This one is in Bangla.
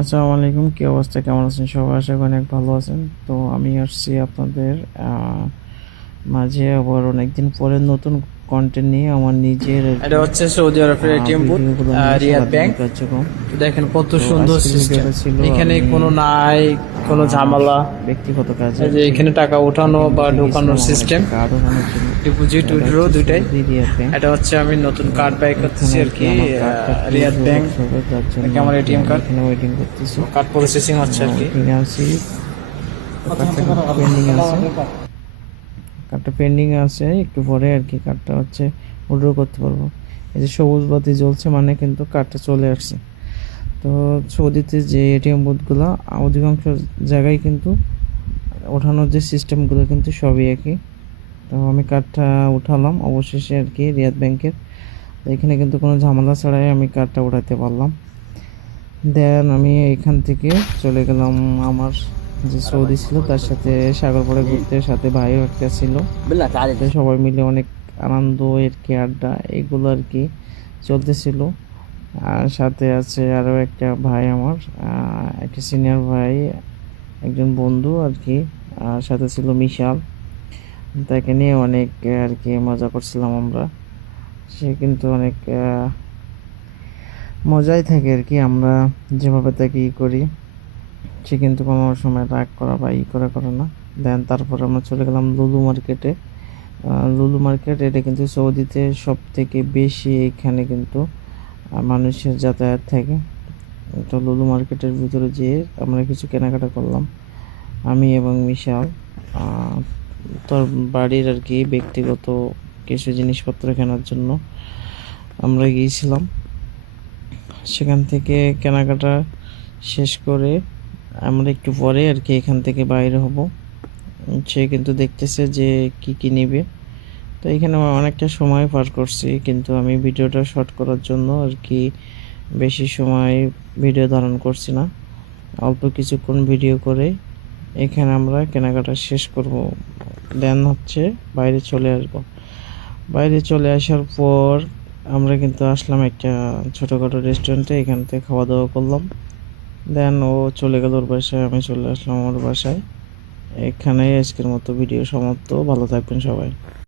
আসসালামু আলাইকুম, কি অবস্থা, কেমন আছেন সবাই? আশা করি অনেক ভালো আছেন। তো আমি আসছি আপনাদের মাঝে আবার অনেকদিন পরে নতুন কন্টেন্ট নিয়ে, আমার নিজের আর এটা কি হচ্ছে সৌদি আরবের এটিএম বুথ, ভিডিওগুলো নিয়ে রিয়াদ সারাদিনের ব্যাংক। কার্যক্রম। দেখেন কত তো সুন্দর আজকের সিস্টেম। ভিডিওটা ছিল এখানে আমি কোনো নাই, কোনো আমার ঝামেলা। ব্যক্তিগত এই কাজে যে ঠিক এখানে টাকা উঠানো বা এটিএম বুথে ঢোকানোর গেছিলাম আমার সিস্টেম, একটা কার্ড ওঠানোর জন্য। ডিপোজিট তো এটা উইথড্র হচ্ছে দুইটাই। Saudi Riyadh bank. এটা হচ্ছে আমি নতুন তো কার্ড বাই এখানে করতেছি আর আর কি কি, আমার কার্ডটা একটু রিয়াদ ড্র ব্যাংক। করতে হবে, যার জন্য এটা আর আমার কি এটিএম আমি কার্ড। এখানে ওয়েটিং করতেছি। কার্ড প্রসেসিং হচ্ছে আর কি। ওয়েটিং আছি, তো কার্ডটা কিন্তু পেন্ডিং আছে। কার্ডটা পেন্ডিং আছে, একটু পরে আর কি কার্ডটা হচ্ছে উইথড্র করতে পারবো। এই যে সবুজ বাতি জ্বলছে মানে কিন্তু কার্ডটা চলে আসছে। তো সৌদিতে যে এটিএম বুথগুলো অধিকাংশ জায়গায় কিন্তু ওঠানোর যে সিস্টেমগুলো কিন্তু সবই একই। তো আমি কার্ডটা উঠালাম অবশেষে আর কি রিয়াদ ব্যাংকের। তো এখানে কিন্তু কোনো ঝামেলা ছাড়াই আমি কার্ডটা উঠাতে পারলাম। দেন আমি এখান থেকে চলে গেলাম আমার যে সৌদি ছিল তার সাথে সাগর পাড়ে ঘুরতে, সাথে ভাইও একটা ছিল। তো সবাই মিলে অনেক আনন্দ আর কি, আড্ডা এগুলো আর কি চলতেছিল। আর সাথে আছে আরও একটা ভাই আমার, একটা সিনিয়র ভাই, একজন বন্ধু আর কি। আর সাথে ছিল মিশাল, তাকে নিয়ে অনেক আর কি মজা করছিলাম আমরা। সে কিন্তু অনেক মজাই থাকে আর কি, আমরা যেভাবে তাকে করি সে কিন্তু কোনো সময় রাগ করা বা করে না। দেন তারপর আমরা চলে গেলাম লুলু মার্কেটে। লুলু মার্কেট এটা কিন্তু সৌদিতে সব থেকে বেশি, এখানে কিন্তু মানুষের যাতায়াত থাকে। তো লুলু মার্কেটের ভিতরে যেয়ে আমরা কিছু কেনাকাটা করলাম আমি এবং মিশাল। তোর বাড়ির আর কি ব্যক্তিগত কিছু জিনিসপত্র কেনার জন্য আমরা গিয়েছিলাম। সেখান থেকে কেনাকাটা শেষ করে আমরা একটু পরে আর কি এখান থেকে বাইরে হব। সে কিন্তু দেখতেছে যে কি কি নিবে। তো এখানে অনেকটা সময় পার করছি, কিন্তু আমি ভিডিওটা শর্ট করার জন্য আর কি বেশি সময় ভিডিও ধারণ করছি না, অল্প কিছুক্ষণ ভিডিও করে এখানে আমরা কেনাকাটা শেষ করব। দেন হচ্ছে বাইরে চলে আসব। বাইরে চলে আসার পর আমরা কিন্তু আসলাম একটা ছোটোখাটো রেস্টুরেন্টে, এখান থেকে খাওয়া দাওয়া করলাম। দেন ও চলে গেল ওর বাসায়, আমি চলে আসলাম আমার বাসায়। এখানেই আজকের মতো ভিডিও সমাপ্ত। ভালো থাকবেন সবাই।